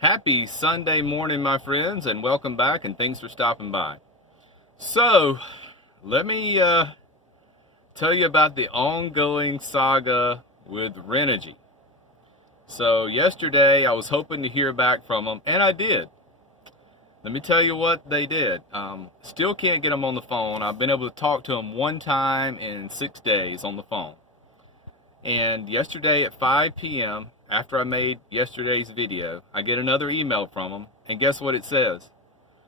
Happy Sunday morning, my friends, and welcome back, and thanks for stopping by. So, let me tell you about the ongoing saga with Renogy. So, yesterday I was hoping to hear back from them, and I did. Let me tell you what they did. Still can't get them on the phone. I've been able to talk to them one time in 6 days on the phone. And yesterday at 5 p.m., after I made yesterday's video, I get another email from them, and guess what it says?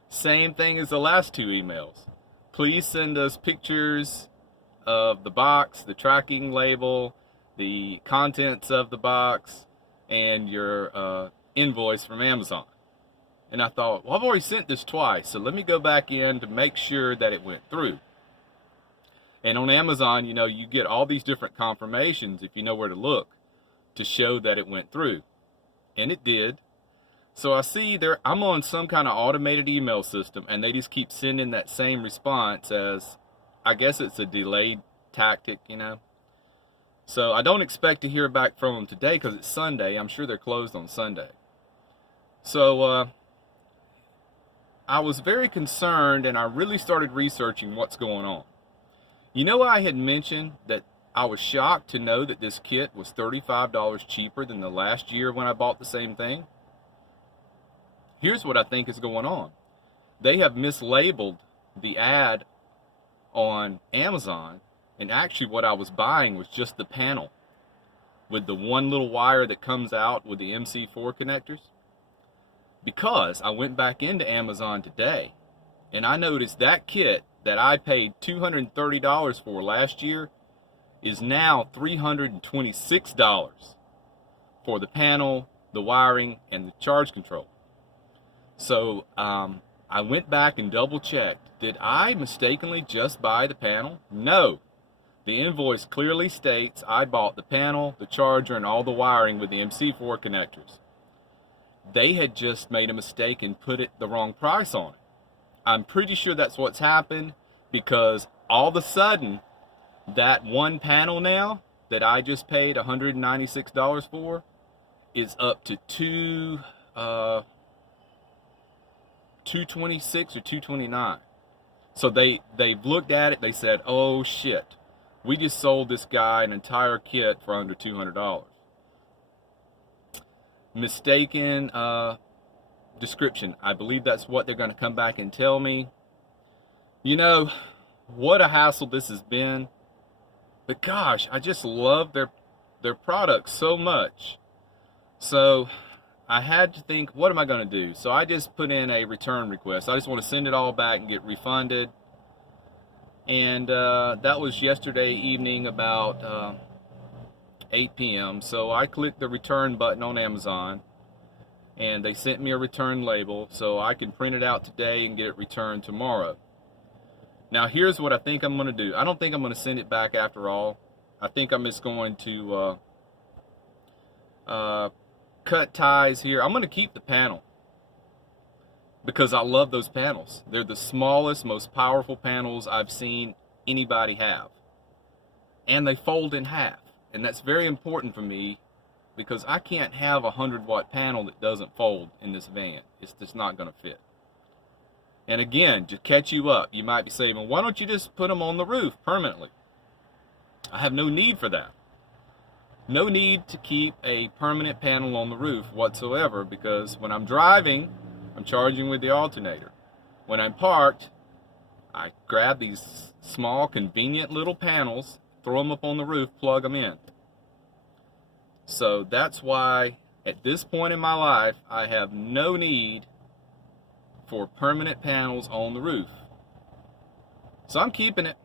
Same thing as the last two emails. Please send us pictures of the box, the tracking label, the contents of the box, and your invoice from Amazon. And I thought, well, I've already sent this twice, so let me go back in to make sure that it went through. And on Amazon, you get all these different confirmations if you know where to look to show that it went through. And it did. So I see I'm on some kind of automated email system, and they just keep sending that same response as, I guess it's a delayed tactic, So I don't expect to hear back from them today because it's Sunday. I'm sure they're closed on Sunday. So I was very concerned, and I really started researching what's going on. I had mentioned that I was shocked to know that this kit was $35 cheaper than the last year when I bought the same thing. Here's what I think is going on. They have mislabeled the ad on Amazon, and actually what I was buying was just the panel with the one little wire that comes out with the MC4 connectors. Because I went back into Amazon today, and I noticed that kit that I paid $230 for last year is now $326 for the panel, the wiring, and the charge control. So I went back and double checked. Did I mistakenly just buy the panel? No. The invoice clearly states I bought the panel, the charger, and all the wiring with the MC4 connectors. They had just made a mistake and put the wrong price on it. I'm pretty sure that's what's happened, because all of a sudden that one panel now that I just paid $196 for is up to $226 or $229. So they've looked at it, they said, oh shit, we just sold this guy an entire kit for under $200. Mistaken description. I believe that's what they're going to come back and tell me. What a hassle this has been. But gosh, I just love their products so much. So I had to think, what am I going to do? So I just put in a return request. I just want to send it all back and get refunded. And that was yesterday evening about 8 p.m. So I clicked the return button on Amazon, and they sent me a return label so I can print it out today and get it returned tomorrow. Now here's what I think I'm going to do. I don't think I'm going to send it back after all. I think I'm just going to cut ties here. I'm going to keep the panel because I love those panels. They're the smallest, most powerful panels I've seen anybody have. And they fold in half. And that's very important for me because I can't have a 100-watt panel that doesn't fold in this van. It's just not going to fit. And again, to catch you up, you might be saying, well, why don't you just put them on the roof permanently? I have no need for that. No need to keep a permanent panel on the roof whatsoever, because when I'm driving, I'm charging with the alternator. When I'm parked, I grab these small, convenient little panels, throw them up on the roof, plug them in. So that's why, at this point in my life, I have no need for permanent panels on the roof. So I'm keeping it.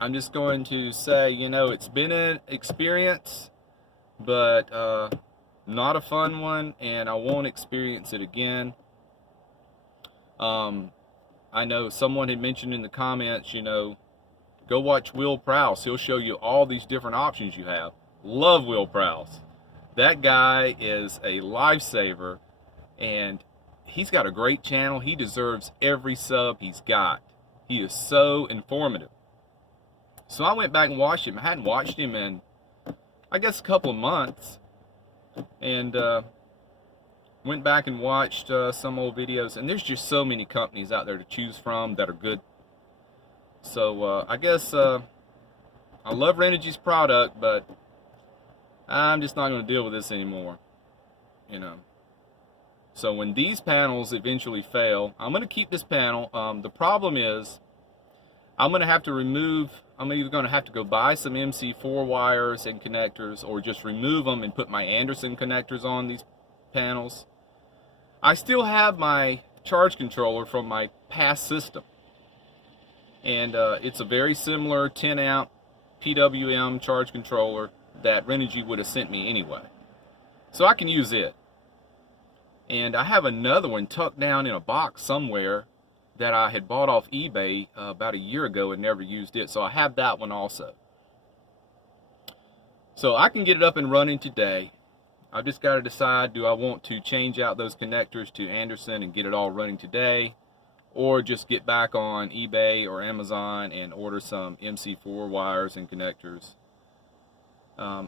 I'm just going to say, it's been an experience, but not a fun one, and I won't experience it again. I know someone had mentioned in the comments, go watch Will Prowse. He'll show you all these different options you have. Love Will Prowse. That guy is a lifesaver, and he's got a great channel. He deserves every sub he's got. He is so informative. So I went back and watched him. I hadn't watched him in, I guess, a couple of months. And went back and watched some old videos, and there's just so many companies out there to choose from that are good. So I guess I love Renogy's product, but I'm just not going to deal with this anymore, you know. So when these panels eventually fail, I'm going to keep this panel. The problem is I'm going to have to remove, I'm either going to have to go buy some MC4 wires and connectors, or just remove them and put my Anderson connectors on these panels. I still have my charge controller from my past system, and it's a very similar 10 amp PWM charge controller that Renogy would have sent me anyway, so I can use it. And I have another one tucked down in a box somewhere that I had bought off eBay about a year ago and never used it, so I have that one also. So I can get it up and running today. I've just got to decide, do I want to change out those connectors to Anderson and get it all running today, or just get back on eBay or Amazon and order some MC4 wires and connectors.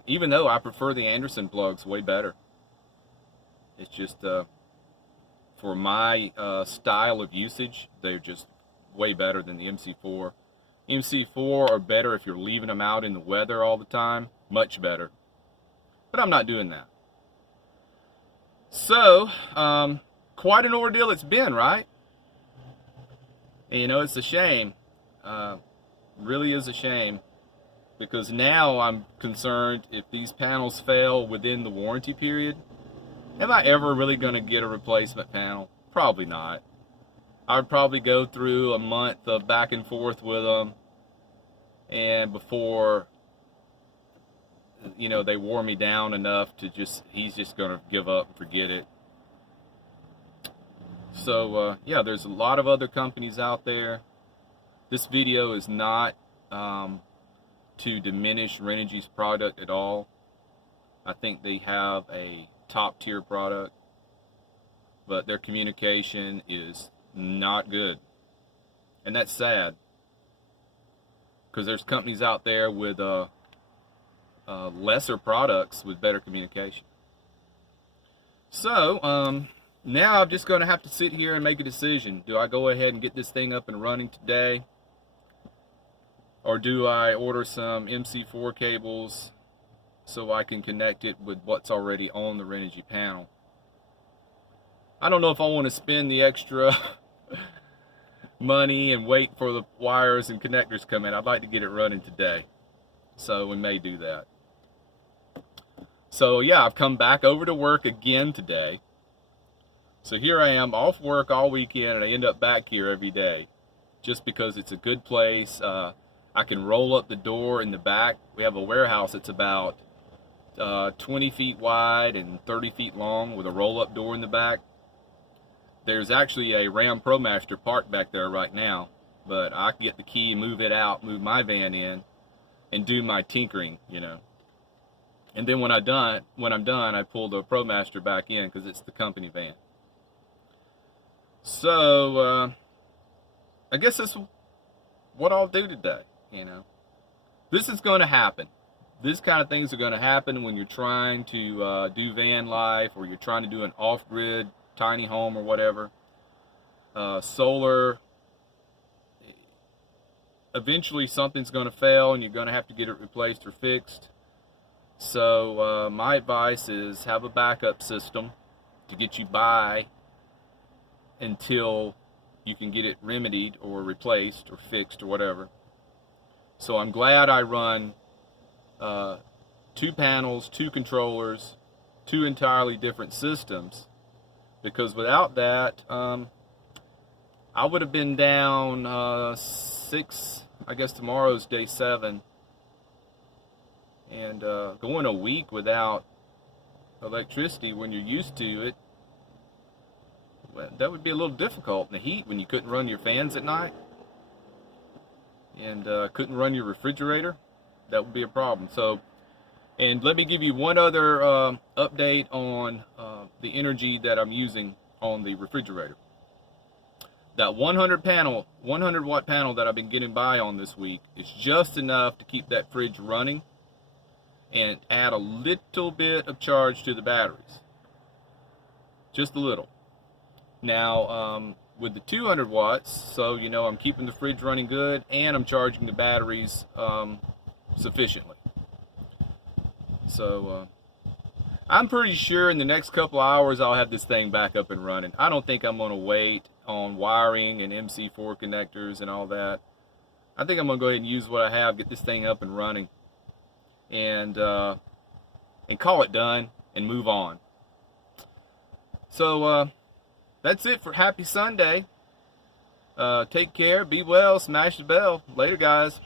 Even though I prefer the Anderson plugs way better. It's just, for my style of usage, they're just way better than the MC4. MC4 are better if you're leaving them out in the weather all the time. Much better. But I'm not doing that. So, quite an ordeal it's been, right? And you know, it's a shame. Really is a shame. Because now I'm concerned, if these panels fail within the warranty period, am I ever really going to get a replacement panel? Probably not. I'd probably go through a month of back and forth with them, and before, you know, they wore me down enough to he's just going to give up and forget it. So yeah, there's a lot of other companies out there. This video is not to diminish Renogy's product at all. I think they have a top tier product, but their communication is not good, and that's sad, because there's companies out there with lesser products with better communication. So now I'm just going to have to sit here and make a decision. Do I go ahead and get this thing up and running today, or do I order some MC4 cables so I can connect it with what's already on the Renogy panel? I don't know if I want to spend the extra money and wait for the wires and connectors to come in. I'd like to get it running today, so we may do that. So yeah, I've come back over to work again today. So here I am, off work all weekend, and I end up back here every day just because it's a good place. I can roll up the door in the back. We have a warehouse that's about 20 feet wide and 30 feet long with a roll-up door in the back. There's actually a Ram ProMaster parked back there right now, but I can get the key, move it out, move my van in, and do my tinkering, you know. And then when I'm done, I pull the ProMaster back in because it's the company van. So I guess that's what I'll do today, you know. This is going to happen. This kind of things are going to happen when you're trying to do van life, or you're trying to do an off-grid tiny home or whatever. Solar, eventually something's going to fail and you're going to have to get it replaced or fixed. So my advice is have a backup system to get you by until you can get it remedied or replaced or fixed or whatever. So I'm glad I run 2 panels, 2 controllers, 2 entirely different systems, because without that I would have been down 6, I guess tomorrow's day 7, and going a week without electricity when you're used to it, well, that would be a little difficult in the heat when you couldn't run your fans at night and couldn't run your refrigerator. That would be a problem. So, and let me give you one other update on the energy that I'm using on the refrigerator. That 100 watt panel that I've been getting by on this week is just enough to keep that fridge running and add a little bit of charge to the batteries. just a little. Now, with the 200 watts, so you know I'm keeping the fridge running good, and I'm charging the batteries sufficiently. So I'm pretty sure in the next couple hours I'll have this thing back up and running. I don't think I'm going to wait on wiring and MC4 connectors and all that. I think I'm going to go ahead and use what I have, get this thing up and running, and call it done and move on. So that's it for Happy Sunday. Take care, be well, smash the bell. Later, guys.